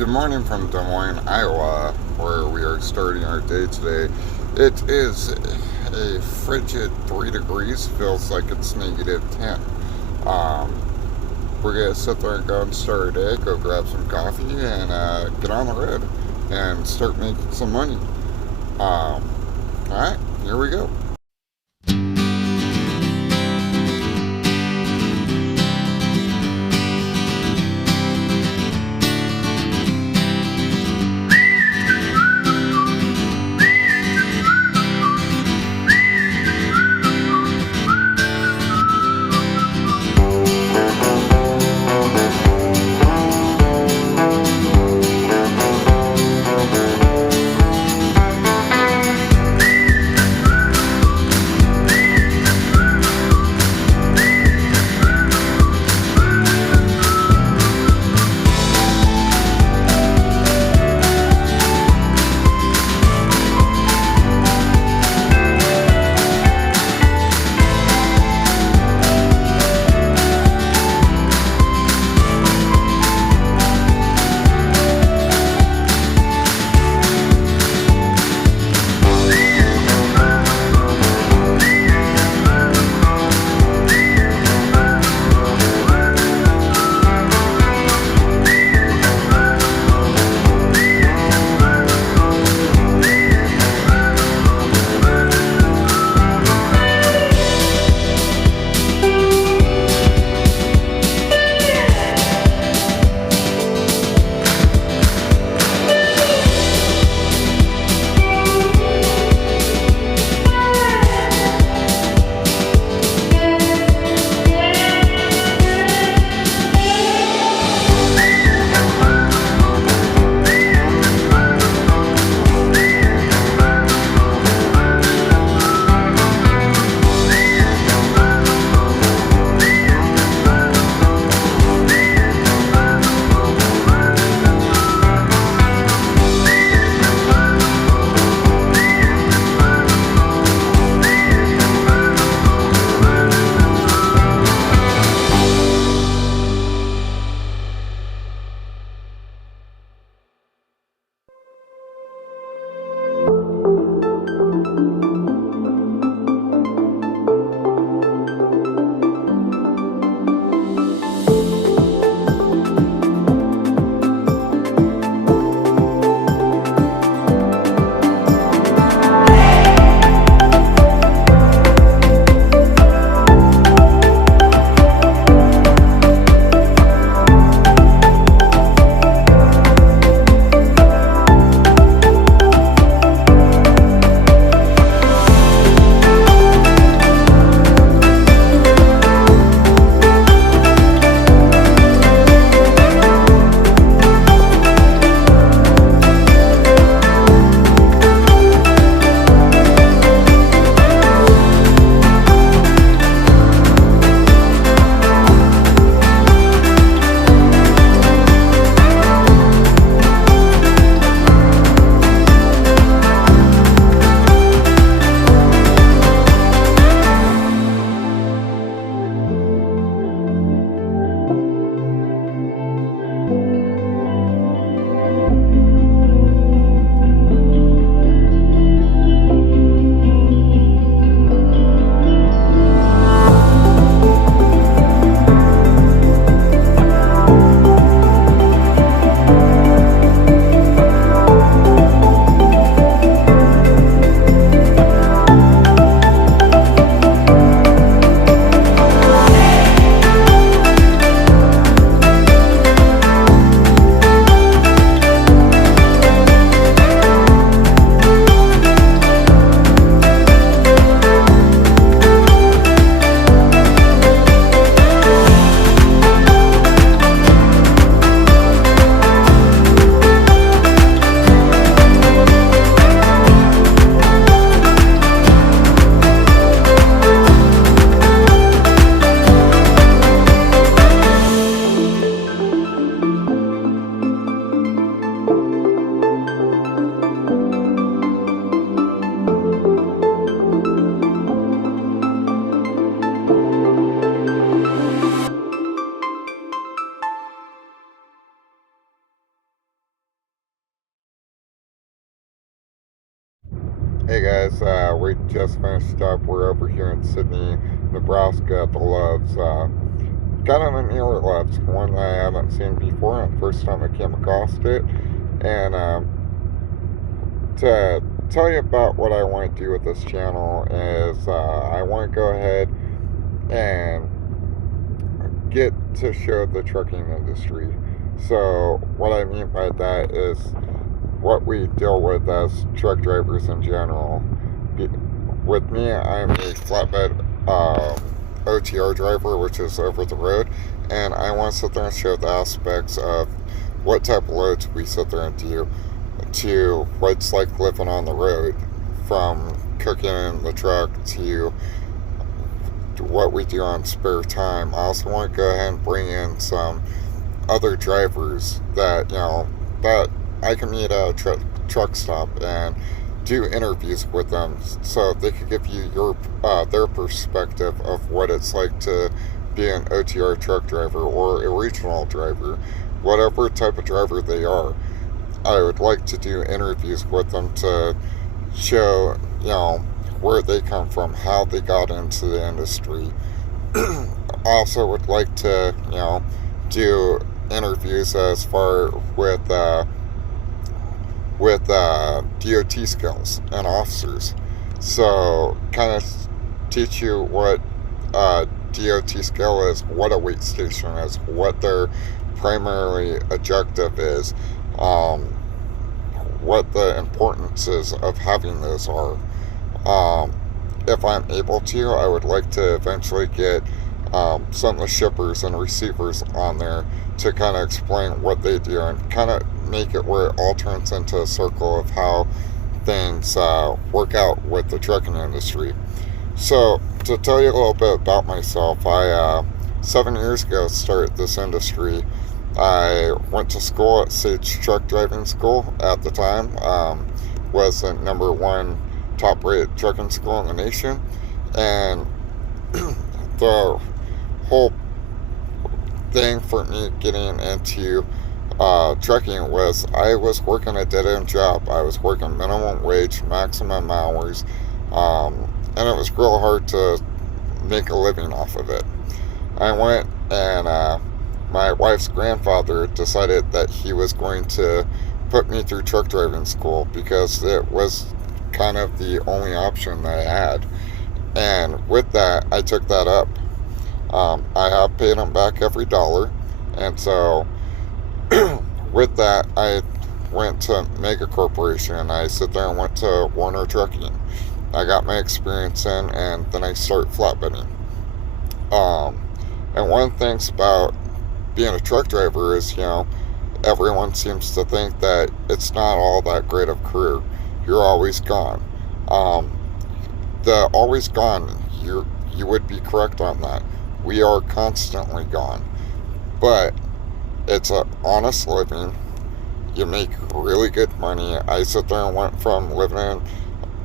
Good morning from Des Moines, Iowa, where we are starting our day today. It is a frigid 3 degrees, feels like it's negative 10. Um, we're going to sit there and go and start our day, go grab some coffee, and get on the road and start making some money. Alright, here we go. Hey guys, we just finished up. We're over here in Sidney, Nebraska at the Loves. Kind of a newer Loves, one that I haven't seen before, and first time I came across it. And to tell you about what I want to do with this channel is I want to go ahead and get to show the trucking industry. So what I mean by that is what we deal with as truck drivers in general. With me, I'm a flatbed OTR driver, which is over the road, and I want to sit there and show the aspects of what type of loads we sit there and do, to what it's like living on the road, from cooking in the truck to what we do on spare time. I also want to go ahead and bring in some other drivers that that I can meet at a truck stop and do interviews with them, so they could give you their perspective of what it's like to be an OTR truck driver or a regional driver, whatever type of driver they are. I would like to do interviews with them to show where they come from, how they got into the industry. I also would like to do interviews as far with DOT skills and officers. So kind of teach you what DOT skill is, what a weight station is, what their primary objective is, what the importances of having those are. If I'm able to, I would like to eventually get some of the shippers and receivers on there to kind of explain what they do and kind of make it where it all turns into a circle of how things work out with the trucking industry. So to tell you a little bit about myself, I 7 years ago started this industry. I went to school at Sage Truck Driving School at the time. Was the #1 top-rated trucking school in the nation, and the whole thing for me getting into trucking was I was working a dead-end job. I was working minimum wage, maximum hours, and it was real hard to make a living off of it. I went and my wife's grandfather decided that he was going to put me through truck driving school because it was kind of the only option that I had. And with that, I took that up. I have paid him back every dollar, and so with that, I went to Mega Corporation. I sit there and went to Warner Trucking. I got my experience in, and then I started flatbedding. And one of the things about being a truck driver is, everyone seems to think that it's not all that great of a career. You're always gone. The always gone, you would be correct on that. We are constantly gone. But it's an honest living. You make really good money. I sit there and went from living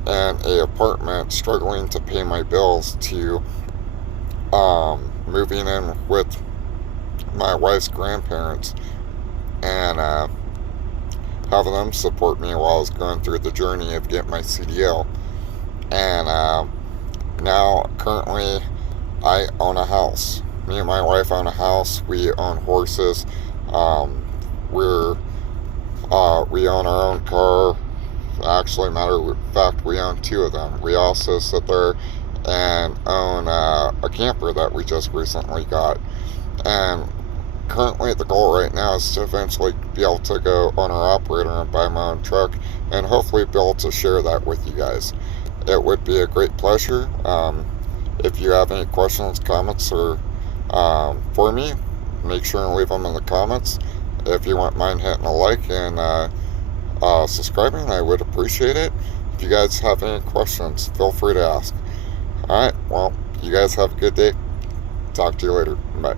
in an apartment struggling to pay my bills to moving in with my wife's grandparents and having them support me while I was going through the journey of getting my CDL. And now currently I own a house. Me and my wife own a house. We own horses. We own our own car. Actually, matter of fact, we own 2 of them. We also sit there and own a camper that we just recently got. And currently the goal right now is to eventually be able to go owner-operator and buy my own truck, and hopefully be able to share that with you guys. It would be a great pleasure. If you have any questions, comments, or for me, make sure and leave them in the comments. If you wouldn't mind hitting a like and subscribing, I would appreciate it. If you guys have any questions, feel free to ask. Alright, well, you guys have a good day. Talk to you later. Bye.